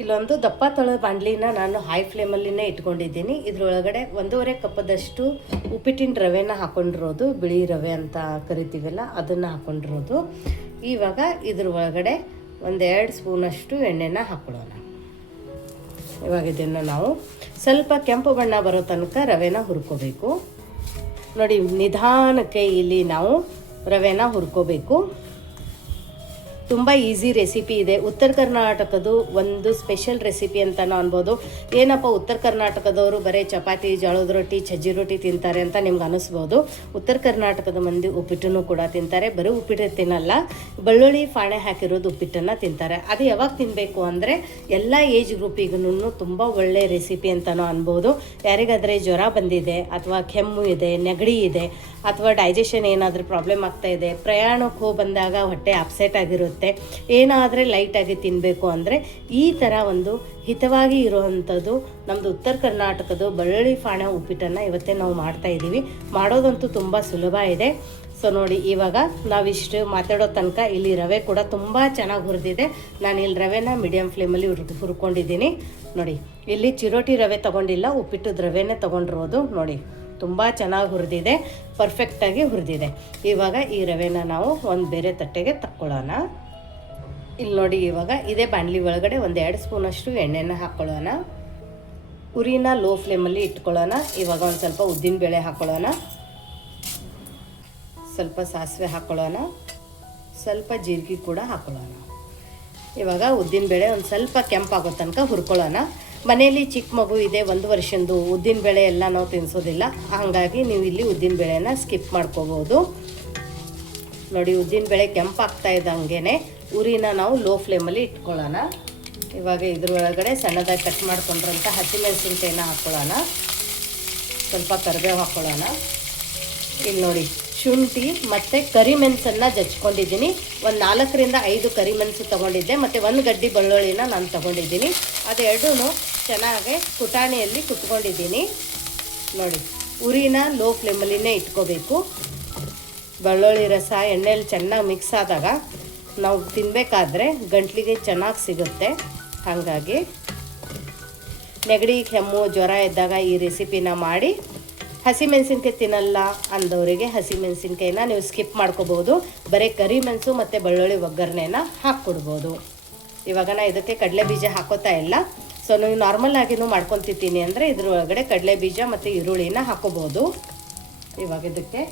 ಇಲ್ಲೊಂದು ದಪ್ಪ ತಳ ಬಾಣಲಿನ ನಾನು ಹೈ ಫ್ಲೇಮಲ್ಲಿನೇ ಇಟ್ಕೊಂಡಿದ್ದೀನಿ. ಇದರೊಳಗಡೆ 1.5 ಕಪ್ಪದಷ್ಟು ಉಪ್ಪಿಟ್ಟಿನ ರವೆನ ಹಾಕೊಂಡಿರೋದು, ಬಿಳಿ ರವೆ ಅಂತ ಕರಿತೀವಲ್ಲ ಅದನ್ನು ಹಾಕೊಂಡಿರೋದು. ಇವಾಗ ಇದ್ರ ಒಳಗಡೆ 1-2 ಸ್ಪೂನಷ್ಟು ಎಣ್ಣೆನ ಹಾಕೊಳ್ಳೋಣ. ಇವಾಗ ಇದನ್ನು ನಾವು ಸ್ವಲ್ಪ ಕೆಂಪು ಬಣ್ಣ ಬರೋ ತನಕ ರವೆನ ಹುರ್ಕೋಬೇಕು. ನೋಡಿ, ನಿಧಾನಕ್ಕೆ ಇಲ್ಲಿ ನಾವು ರವೆನ ಹುರ್ಕೋಬೇಕು. ತುಂಬ ಈಸಿ ರೆಸಿಪಿ ಇದೆ. ಉತ್ತರ ಕರ್ನಾಟಕದ್ದು ಒಂದು ಸ್ಪೆಷಲ್ ರೆಸಿಪಿ ಅಂತಲೂ ಅನ್ಬೋದು. ಏನಪ್ಪ ಉತ್ತರ ಕರ್ನಾಟಕದವರು ಬರೀ ಚಪಾತಿ, ಜೋಳದ ರೊಟ್ಟಿ, ಸಜ್ಜಿ ರೊಟ್ಟಿ ತಿಂತಾರೆ ಅಂತ ನಿಮ್ಗೆ ಅನಿಸ್ಬೋದು. ಉತ್ತರ ಕರ್ನಾಟಕದ ಮಂದಿ ಉಪ್ಪಿಟ್ಟನ್ನು ಕೂಡ ತಿಂತಾರೆ. ಬರೀ ಉಪ್ಪಿಟ್ಟು ತಿನ್ನಲ್ಲ, ಬೆಳ್ಳುಳ್ಳಿ ಫಾಣೆ ಹಾಕಿರೋದು ಉಪ್ಪಿಟ್ಟನ್ನು ತಿಂತಾರೆ. ಅದು ಯಾವಾಗ ತಿನ್ನಬೇಕು ಅಂದರೆ ಎಲ್ಲ ಏಜ್ ಗ್ರೂಪಿಗೂ ತುಂಬ ಒಳ್ಳೆ ರೆಸಿಪಿ ಅಂತಲೂ ಅನ್ಬೋದು. ಯಾರಿಗಾದರೆ ಜ್ವರ ಬಂದಿದೆ, ಅಥವಾ ಕೆಮ್ಮು ಇದೆ, ನೆಗಡಿ ಇದೆ, ಅಥವಾ ಡೈಜೆಷನ್ ಏನಾದರೂ ಪ್ರಾಬ್ಲಮ್ ಆಗ್ತಾ ಇದೆ, ಪ್ರಯಾಣಕ್ಕೆ ಹೋಗಿ ಬಂದಾಗ ಹೊಟ್ಟೆ ಅಪ್ಸೆಟ್ ಆಗಿರುತ್ತೆ, ಏನಾದರೆ ಲೈಟಾಗಿ ತಿನ್ನಬೇಕು ಅಂದರೆ ಈ ಥರ ಒಂದು ಹಿತವಾಗಿ ಇರುವಂಥದ್ದು ನಮ್ಮದು ಉತ್ತರ ಕರ್ನಾಟಕದ ಬೆಳ್ಳುಳ್ಳಿ ಫಾಣೆ ಉಪ್ಪಿಟ್ಟನ್ನು ಇವತ್ತೇ ನಾವು ಮಾಡ್ತಾಯಿದ್ದೀವಿ. ಮಾಡೋದಂತೂ ತುಂಬ ಸುಲಭ ಇದೆ. ಸೊ ನೋಡಿ, ಇವಾಗ ನಾವಿಷ್ಟು ಮಾತಾಡೋ ತನಕ ಇಲ್ಲಿ ರವೆ ಕೂಡ ತುಂಬ ಚೆನ್ನಾಗಿ ಹುರಿದಿದೆ. ನಾನು ಇಲ್ಲಿ ರವೆನ ಮೀಡಿಯಮ್ ಫ್ಲೇಮಲ್ಲಿ ಹುರ್ಕೊಂಡಿದ್ದೀನಿ. ನೋಡಿ, ಇಲ್ಲಿ ಚಿರೋಟಿ ರವೆ ತೊಗೊಂಡಿಲ್ಲ, ಉಪ್ಪಿಟ್ಟದ ರವೆನೇ ತೊಗೊಂಡಿರೋದು. ನೋಡಿ, ತುಂಬ ಚೆನ್ನಾಗಿ ಹುರಿದಿದೆ, ಪರ್ಫೆಕ್ಟಾಗಿ ಹುರಿದಿದೆ. ಇವಾಗ ಈ ರವೆನ ನಾವು ಒಂದು ಬೇರೆ ತಟ್ಟೆಗೆ ತಕ್ಕೊಳ್ಳೋಣ. ಇಲ್ಲಿ ನೋಡಿ, ಇವಾಗ ಇದೇ ಬಾಣಲಿ ಒಳಗಡೆ 1-2 ಸ್ಪೂನಷ್ಟು ಎಣ್ಣೆನ ಹಾಕ್ಕೊಳ್ಳೋಣ. ಉರಿನ ಲೋ ಫ್ಲೇಮಲ್ಲಿ ಇಟ್ಕೊಳ್ಳೋಣ. ಇವಾಗ ಒಂದು ಸ್ವಲ್ಪ ಉದ್ದಿನಬೇಳೆ ಹಾಕ್ಕೊಳ್ಳೋಣ, ಸ್ವಲ್ಪ ಸಾಸಿವೆ ಹಾಕ್ಕೊಳ್ಳೋಣ, ಸ್ವಲ್ಪ ಜೀರಿಗೆ ಕೂಡ ಹಾಕ್ಕೊಳ್ಳೋಣ. ಇವಾಗ ಉದ್ದಿನಬೇಳೆ ಒಂದು ಸ್ವಲ್ಪ ಕೆಂಪಾಗೋ ತನಕ ಹುರ್ಕೊಳ್ಳೋಣ. ಮನೆಯಲ್ಲಿ ಚಿಕ್ಕ ಮಗು ಇದೆ, 1 ವರ್ಷದ್ದು, ಉದ್ದಿನಬೇಳೆ ಎಲ್ಲ ನಾವು ತಿನ್ನಿಸೋದಿಲ್ಲ. ಹಾಗಾಗಿ ನೀವು ಇಲ್ಲಿ ಉದ್ದಿನಬೇಳೆನ ಸ್ಕಿಪ್ ಮಾಡ್ಕೋಬೋದು. ನೋಡಿ, ಉದ್ದಿನಬೇಳೆ ಕೆಂಪಾಗ್ತಾ ಇದ್ದಂಗೆ ಉರಿನ ನಾವು ಲೋ ಫ್ಲೇಮಲ್ಲಿ ಇಟ್ಕೊಳ್ಳೋಣ. ಇವಾಗ ಇದ್ರೊಳಗಡೆ ಸಣ್ಣದಾಗಿ ಕಟ್ ಮಾಡ್ಕೊಂಡ್ರಂಥ ಹಸಿಮೆಣಸಿನ್ಕಾಯಿನ ಹಾಕ್ಕೊಳ್ಳೋಣ, ಸ್ವಲ್ಪ ಕರಿಬೇವು ಹಾಕ್ಕೊಳ್ಳೋಣ. ಇಲ್ಲಿ ನೋಡಿ, ಶುಂಠಿ ಮತ್ತು ಕರಿಮೆಣಸನ್ನು ಜಚ್ಕೊಂಡಿದ್ದೀನಿ. ಒಂದು 4-5 ಕರಿಮೆಣಸು ತೊಗೊಂಡಿದ್ದೆ, ಮತ್ತು 1 ಗಡ್ಡೆ ಬೆಳ್ಳುಳ್ಳಿನ ನಾನು ತೊಗೊಂಡಿದ್ದೀನಿ. ಅದೆರಡೂ ಚೆನ್ನಾಗಿ ಕುಟಾಣಿಯಲ್ಲಿ ಕುಟ್ಕೊಂಡಿದ್ದೀನಿ. ನೋಡಿ, ಉರಿನ ಲೋ ಫ್ಲೇಮಲ್ಲಿನೇ ಇಟ್ಕೋಬೇಕು. ಬೆಳ್ಳುಳ್ಳಿ ರಸ ಎಣ್ಣೆಯಲ್ಲಿ ಚೆನ್ನಾಗಿ ಮಿಕ್ಸ್ ಆದಾಗ ನಾವು ತಿನ್ನಬೇಕಾದ್ರೆ ಗಂಟ್ಲಿಗೆ ಚೆನ್ನಾಗಿ ಸಿಗುತ್ತೆ. ಹಾಗಾಗಿ ನೆಗಡಿ, ಕೆಮ್ಮು, ಜ್ವರ ಇದ್ದಾಗ ಈ ರೆಸಿಪಿನ ಮಾಡಿ. ಹಸಿಮೆಣಸಿನ್ಕಾಯಿ ತಿನ್ನಲ್ಲ ಅಂದವರಿಗೆ ಹಸಿಮೆಣಸಿನ್ಕಾಯಿನ ನೀವು ಸ್ಕಿಪ್ ಮಾಡ್ಕೋಬೋದು. ಬರೀ ಕರಿಮೆಣಸು ಮತ್ತು ಬೆಳ್ಳುಳ್ಳಿ ಒಗ್ಗರಣೆನ ಹಾಕ್ಕೊಡ್ಬೋದು. ಇವಾಗ ನಾನು ಇದಕ್ಕೆ ಕಡಲೆ ಬೀಜ ಹಾಕೋತಾ ಇಲ್ಲ. ಸೊ ನೀವು ನಾರ್ಮಲ್ ಆಗಿನೂ ಮಾಡ್ಕೊತಿದ್ದೀನಿ ಅಂದರೆ ಇದ್ರೊಳಗಡೆ ಕಡಲೆ ಬೀಜ ಮತ್ತು ಈರುಳ್ಳಿನ ಹಾಕೋಬೋದು. ಇವಾಗ ಇದಕ್ಕೆ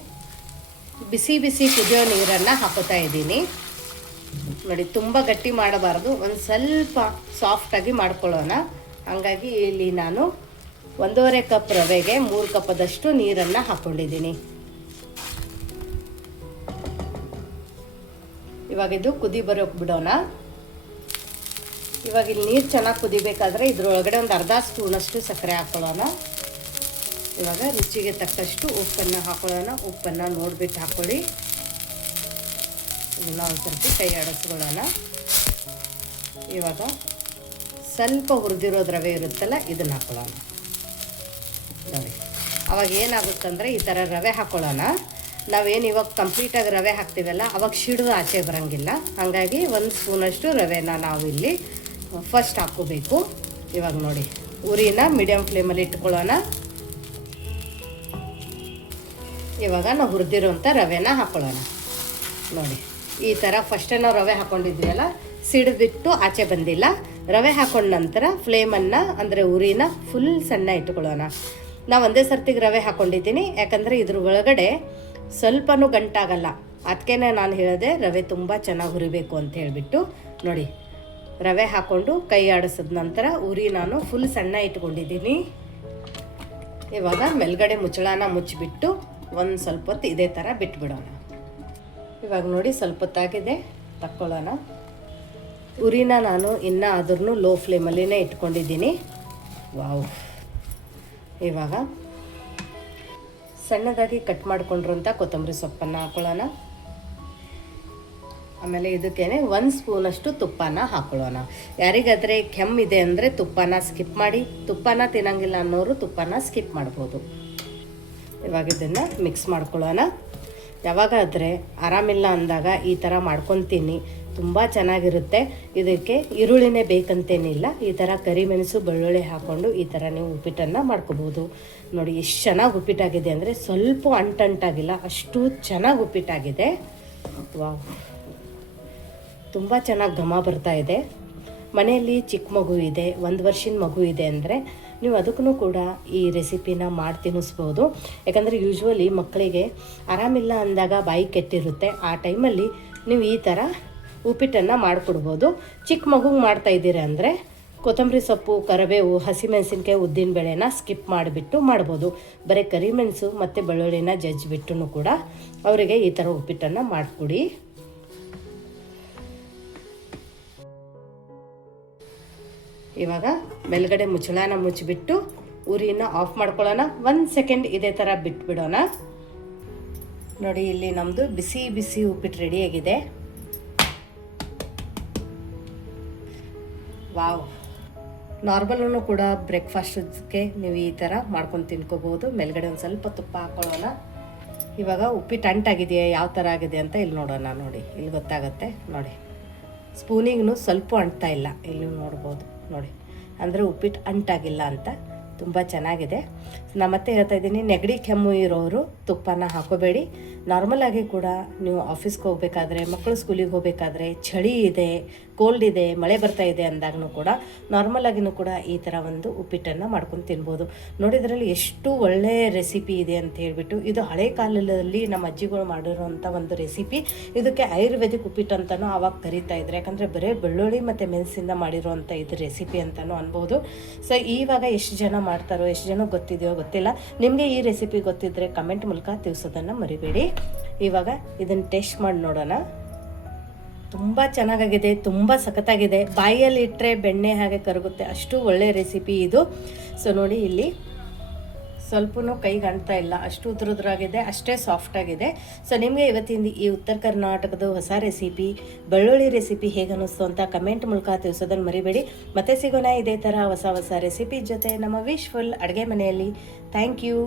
ಬಿಸಿ ಬಿಸಿ ಕುದಿಯೋ ನೀರನ್ನು ಹಾಕೋತಾ ಇದ್ದೀನಿ. ನೋಡಿ, ತುಂಬ ಗಟ್ಟಿ ಮಾಡಬಾರ್ದು, ಒಂದು ಸ್ವಲ್ಪ ಸಾಫ್ಟಾಗಿ ಮಾಡ್ಕೊಳ್ಳೋಣ. ಹಾಗಾಗಿ ಇಲ್ಲಿ ನಾನು 1.5 ಕಪ್ ರವೆಗೆ 3 ಕಪ್ಪದಷ್ಟು ನೀರನ್ನು ಹಾಕ್ಕೊಂಡಿದ್ದೀನಿ. ಇವಾಗ ಇದು ಕುದಿ ಬರೋಕ್ಕೆ ಬಿಡೋಣ. ಇವಾಗ ಇಲ್ಲಿ ನೀರು ಚೆನ್ನಾಗಿ ಕುದಿಬೇಕಾದ್ರೆ ಇದ್ರೊಳಗಡೆ ಒಂದು ಅರ್ಧ ಸ್ಪೂನಷ್ಟು ಸಕ್ಕರೆ ಹಾಕ್ಕೊಳ್ಳೋಣ. ಇವಾಗ ರುಚಿಗೆ ತಕ್ಕಷ್ಟು ಉಪ್ಪನ್ನು ಹಾಕ್ಕೊಳ್ಳೋಣ. ಉಪ್ಪನ್ನು ನೋಡಿಬಿಟ್ಟು ಹಾಕ್ಕೊಳ್ಳಿ. ಇದನ್ನು ಒಂದು ಸ್ವಲ್ಪ ಕೈ ಆಡಿಸ್ಕೊಳ್ಳೋಣ. ಇವಾಗ ಸ್ವಲ್ಪ ಹುರಿದಿರೋದು ರವೆ ಇರುತ್ತಲ್ಲ, ಇದನ್ನು ಹಾಕ್ಕೊಳ್ಳೋಣ. ನೋಡಿ, ಅವಾಗ ಏನಾಗುತ್ತಂದರೆ ಈ ಥರ ರವೆ ಹಾಕ್ಕೊಳ್ಳೋಣ. ನಾವೇನು ಇವಾಗ ಕಂಪ್ಲೀಟಾಗಿ ರವೆ ಹಾಕ್ತೀವಲ್ಲ, ಅವಾಗ ಸಿಡಿದು ಆಚೆ ಬರೋಂಗಿಲ್ಲ. ಹಾಗಾಗಿ 1 ಸ್ಪೂನಷ್ಟು ರವೆನ ನಾವು ಇಲ್ಲಿ ಫಸ್ಟ್ ಹಾಕ್ಕೋಬೇಕು. ಇವಾಗ ನೋಡಿ, ಉರಿನ ಮೀಡಿಯಮ್ ಫ್ಲೇಮಲ್ಲಿ ಇಟ್ಕೊಳ್ಳೋಣ. ಇವಾಗ ನಾವು ಹುರಿದಿರೋಂಥ ರವೆನ ಹಾಕ್ಕೊಳ್ಳೋಣ. ನೋಡಿ, ಈ ಥರ ಫಸ್ಟೇ ನಾವು ರವೆ ಹಾಕ್ಕೊಂಡಿದ್ವಲ್ಲ, ಸಿಡಿದಿಟ್ಟು ಆಚೆ ಬಂದಿಲ್ಲ. ರವೆ ಹಾಕೊಂಡ ನಂತರ ಫ್ಲೇಮನ್ನು ಅಂದರೆ ಉರಿನ ಫುಲ್ ಸಣ್ಣ ಇಟ್ಕೊಳ್ಳೋಣ. ನಾವು ಒಂದೇ ಸರ್ತಿಗೆ ರವೆ ಹಾಕ್ಕೊಂಡಿದ್ದೀನಿ, ಯಾಕಂದರೆ ಇದ್ರ ಒಳಗಡೆ ಸ್ವಲ್ಪನೂ ಗಂಟಾಗಲ್ಲ. ಅದಕ್ಕೆ ನಾನು ಹೇಳಿದೆ ರವೆ ತುಂಬ ಚೆನ್ನಾಗಿ ಹುರಿಬೇಕು ಅಂತ ಹೇಳಿಬಿಟ್ಟು. ನೋಡಿ, ರವೆ ಹಾಕ್ಕೊಂಡು ಕೈ ಆಡಿಸಿದ ನಂತರ ಉರಿ ನಾನು ಫುಲ್ ಸಣ್ಣ ಇಟ್ಕೊಂಡಿದ್ದೀನಿ. ಇವಾಗ ಮೇಲ್ಗಡೆ ಮುಚ್ಚಳನ ಮುಚ್ಚಿಬಿಟ್ಟು ಒಂದು ಸ್ವಲ್ಪ ಹೊತ್ತು ಇದೇ ಥರ ಬಿಟ್ಬಿಡೋಣ. ಇವಾಗ ನೋಡಿ, ಸ್ವಲ್ಪ ಹೊತ್ತಾಗಿದೆ, ತಕ್ಕೊಳ್ಳೋಣ. ಉರಿನ ನಾನು ಇನ್ನೂ ಆದ್ರೂ ಲೋ ಫ್ಲೇಮಲ್ಲಿನೇ ಇಟ್ಕೊಂಡಿದ್ದೀನಿ. ವಾವ್! ಇವಾಗ ಸಣ್ಣದಾಗಿ ಕಟ್ ಮಾಡ್ಕೊಂಡಿರೋಂಥ ಕೊತ್ತಂಬರಿ ಸೊಪ್ಪನ್ನು ಹಾಕ್ಕೊಳ್ಳೋಣ. ಆಮೇಲೆ ಇದಕ್ಕೇನೆ 1 ಸ್ಪೂನಷ್ಟು ತುಪ್ಪನ ಹಾಕ್ಕೊಳ್ಳೋಣ. ಯಾರಿಗಾದರೆ ಕೆಮ್ಮಿದೆ ಅಂದರೆ ತುಪ್ಪನ ಸ್ಕಿಪ್ ಮಾಡಿ, ತುಪ್ಪನ ತಿನ್ನಂಗಿಲ್ಲ ಅನ್ನೋರು ತುಪ್ಪನ ಸ್ಕಿಪ್ ಮಾಡ್ಬೋದು. ಇವಾಗ ಇದನ್ನು ಮಿಕ್ಸ್ ಮಾಡ್ಕೊಳ್ಳೋಣ. ಯಾವಾಗಾದರೆ ಆರಾಮಿಲ್ಲ ಅಂದಾಗ ಈ ಥರ ಮಾಡ್ಕೊತೀನಿ. ತುಂಬ ಚೆನ್ನಾಗಿರುತ್ತೆ. ಇದಕ್ಕೆ ಈರುಳ್ಳಿನೇ ಬೇಕಂತೇನಿಲ್ಲ, ಈ ಥರ ಕರಿಮೆಣಸು ಬೆಳ್ಳುಳ್ಳಿ ಹಾಕ್ಕೊಂಡು ಈ ಥರ ನೀವು ಉಪ್ಪಿಟ್ಟನ್ನು ಮಾಡ್ಕೋಬೋದು. ನೋಡಿ ಎಷ್ಟು ಚೆನ್ನಾಗಿ ಉಪ್ಪಿಟ್ಟಾಗಿದೆ ಅಂದರೆ ಸ್ವಲ್ಪ ಅಂಟಂಟಾಗಿಲ್ಲ, ಅಷ್ಟು ಚೆನ್ನಾಗಿ ಉಪ್ಪಿಟ್ಟಾಗಿದೆ. ವಾವ್, ತುಂಬ ಚೆನ್ನಾಗಿ ಘಮ ಬರ್ತಾ ಇದೆ. ಮನೆಯಲ್ಲಿ ಚಿಕ್ಕ ಮಗು ಇದೆ, 1 ವರ್ಷದ ಮಗು ಇದೆ ಅಂದರೆ ನೀವು ಅದಕ್ಕೂ ಕೂಡ ಈ ರೆಸಿಪಿನ ಮಾಡಿ ತಿನ್ನಿಸ್ಬೋದು. ಯಾಕಂದರೆ ಯೂಶ್ವಲಿ ಮಕ್ಕಳಿಗೆ ಆರಾಮಿಲ್ಲ ಅಂದಾಗ ಬಾಯಿ ಕೆಟ್ಟಿರುತ್ತೆ, ಆ ಟೈಮಲ್ಲಿ ನೀವು ಈ ಥರ ಉಪ್ಪಿಟ್ಟನ್ನು ಮಾಡಿಕೊಡ್ಬೋದು. ಚಿಕ್ಕ ಮಗುಗೆ ಮಾಡ್ತಾಯಿದ್ದೀರ ಅಂದರೆ ಕೊತ್ತಂಬರಿ ಸೊಪ್ಪು, ಕರಿಬೇವು, ಹಸಿಮೆಣಸಿನ್ಕಾಯಿ, ಉದ್ದಿನಬೇಳೆನ ಸ್ಕಿಪ್ ಮಾಡಿಬಿಟ್ಟು ಮಾಡ್ಬೋದು. ಬರೀ ಕರಿಮೆಣಸು ಮತ್ತು ಬೆಳ್ಳುಳ್ಳಿನ ಜಜ್ಜಿಬಿಟ್ಟು ಕೂಡ ಅವರಿಗೆ ಈ ಥರ ಉಪ್ಪಿಟ್ಟನ್ನು ಮಾಡಿಕೊಡಿ. ಇವಾಗ ಮೇಲ್ಗಡೆ ಮುಚ್ಚಳನ ಮುಚ್ಚಿಬಿಟ್ಟು ಉರಿನ ಆಫ್ ಮಾಡ್ಕೊಳ್ಳೋಣ. 1 ಸೆಕೆಂಡ್ ಇದೇ ಥರ ಬಿಟ್ಬಿಡೋಣ. ನೋಡಿ, ಇಲ್ಲಿ ನಮ್ಮದು ಬಿಸಿ ಬಿಸಿ ಉಪ್ಪಿಟ್ಟು ರೆಡಿಯಾಗಿದೆ. ವಾವ್, ನಾರ್ಮಲೂ ಕೂಡ ಬ್ರೇಕ್ಫಾಸ್ಟ್ಗೆ ನೀವು ಈ ಥರ ಮಾಡ್ಕೊಂಡು ತಿನ್ಕೋಬೋದು. ಮೇಲ್ಗಡೆ ಒಂದು ಸ್ವಲ್ಪ ತುಪ್ಪ ಹಾಕ್ಕೊಳ್ಳೋಣ. ಇವಾಗ ಉಪ್ಪಿಟ್ಟು ಅಂಟಾಗಿದೆಯಾ, ಯಾವ ಥರ ಆಗಿದೆ ಅಂತ ಇಲ್ಲಿ ನೋಡೋಣ. ನೋಡಿ, ಇಲ್ಲಿ ಗೊತ್ತಾಗುತ್ತೆ. ನೋಡಿ, ಸ್ಪೂನಿಗೂ ಸ್ವಲ್ಪ ಅಂಟ್ತಾ ಇಲ್ಲ, ಇಲ್ಲಿ ನೋಡ್ಬೋದು. ನೋಡಿ, ಅಂದರೆ ಉಪ್ಪಿಟ್ಟು ಅಂಟಾಗಿಲ್ಲ ಅಂತ. ತುಂಬ ಚೆನ್ನಾಗಿದೆ. ನಾನು ಮತ್ತೆ ಹೇಳ್ತಾ ಇದ್ದೀನಿ, ನೆಗಡಿ ಕೆಮ್ಮು ಇರೋರು ತುಪ್ಪನ ಹಾಕೋಬೇಡಿ. ನಾರ್ಮಲಾಗಿ ಕೂಡ ನೀವು ಆಫೀಸ್ಗೆ ಹೋಗಬೇಕಾದ್ರೆ, ಮಕ್ಕಳು ಸ್ಕೂಲಿಗೆ ಹೋಗಬೇಕಾದ್ರೆ, ಚಳಿ ಇದೆ, ಕೋಲ್ಡ್ ಇದೆ, ಮಳೆ ಬರ್ತಾ ಇದೆ ಅಂದಾಗೂ ಕೂಡ ನಾರ್ಮಲಾಗಿನೂ ಕೂಡ ಈ ಥರ ಒಂದು ಉಪ್ಪಿಟ್ಟನ್ನು ಮಾಡ್ಕೊಂಡು ತಿನ್ಬೋದು. ನೋಡಿ, ಇದರಲ್ಲಿ ಎಷ್ಟು ಒಳ್ಳೆಯ ರೆಸಿಪಿ ಇದೆ ಅಂತ ಹೇಳಿಬಿಟ್ಟು. ಇದು ಹಳೆ ಕಾಲದಲ್ಲಿ ನಮ್ಮ ಅಜ್ಜಿಗಳು ಮಾಡಿರೋಂಥ ಒಂದು ರೆಸಿಪಿ. ಇದಕ್ಕೆ ಆಯುರ್ವೇದಿಕ್ ಉಪ್ಪಿಟ್ಟು ಅಂತಲೂ ಆವಾಗ ಕರೀತಾ ಇದ್ರು, ಯಾಕಂದರೆ ಬರೀ ಬೆಳ್ಳುಳ್ಳಿ ಮತ್ತು ಮೆಣಸಿಂದ ಮಾಡಿರೋವಂಥ ಇದು ರೆಸಿಪಿ ಅಂತಲೂ ಅನ್ಬೋದು. ಸೊ ಇವಾಗ ಎಷ್ಟು ಜನ ಮಾಡ್ತಾರೋ, ಎಷ್ಟು ಜನ ಗೊತ್ತಿದೆಯೋ ಗೊತ್ತಿಲ್ಲ. ನಿಮಗೆ ಈ ರೆಸಿಪಿ ಗೊತ್ತಿದ್ದರೆ ಕಮೆಂಟ್ ಮೂಲಕ ತಿಳಿಸೋದನ್ನು ಮರಿಬೇಡಿ. ಇವಾಗ ಇದನ್ನು ಟೇಸ್ಟ್ ಮಾಡಿ ನೋಡೋಣ. ತುಂಬ ಚೆನ್ನಾಗಾಗಿದೆ, ತುಂಬ ಸಖತ್ತಾಗಿದೆ. ಬಾಯಲ್ಲಿ ಇಟ್ಟರೆ ಬೆಣ್ಣೆ ಹಾಗೆ ಕರಗುತ್ತೆ, ಅಷ್ಟು ಒಳ್ಳೆಯ ರೆಸಿಪಿ ಇದು. ಸೊ ನೋಡಿ, ಇಲ್ಲಿ ಸ್ವಲ್ಪನೂ ಕೈಗೆ ಅಂಟ್ತಾ ಇಲ್ಲ, ಅಷ್ಟು ಉದುರುದ್ರಾಗಿದೆ, ಅಷ್ಟೇ ಸಾಫ್ಟಾಗಿದೆ. ಸೊ ನಿಮಗೆ ಇವತ್ತಿಂದ ಈ ಉತ್ತರ ಕರ್ನಾಟಕದ ಹೊಸ ರೆಸಿಪಿ, ಬೆಳ್ಳುಳ್ಳಿ ರೆಸಿಪಿ ಹೇಗೆ ಅನ್ನಿಸ್ತು ಅಂತ ಕಮೆಂಟ್ ಮೂಲಕ ತಿಳಿಸೋದನ್ನು ಮರಿಬೇಡಿ. ಮತ್ತೆ ಸಿಗೋಣ ಇದೇ ಥರ ಹೊಸ ಹೊಸ ರೆಸಿಪಿ ಜೊತೆ ನಮ್ಮ ವಿಶ್ಫುಲ್ ಅಡುಗೆ ಮನೆಯಲ್ಲಿ. Thank you.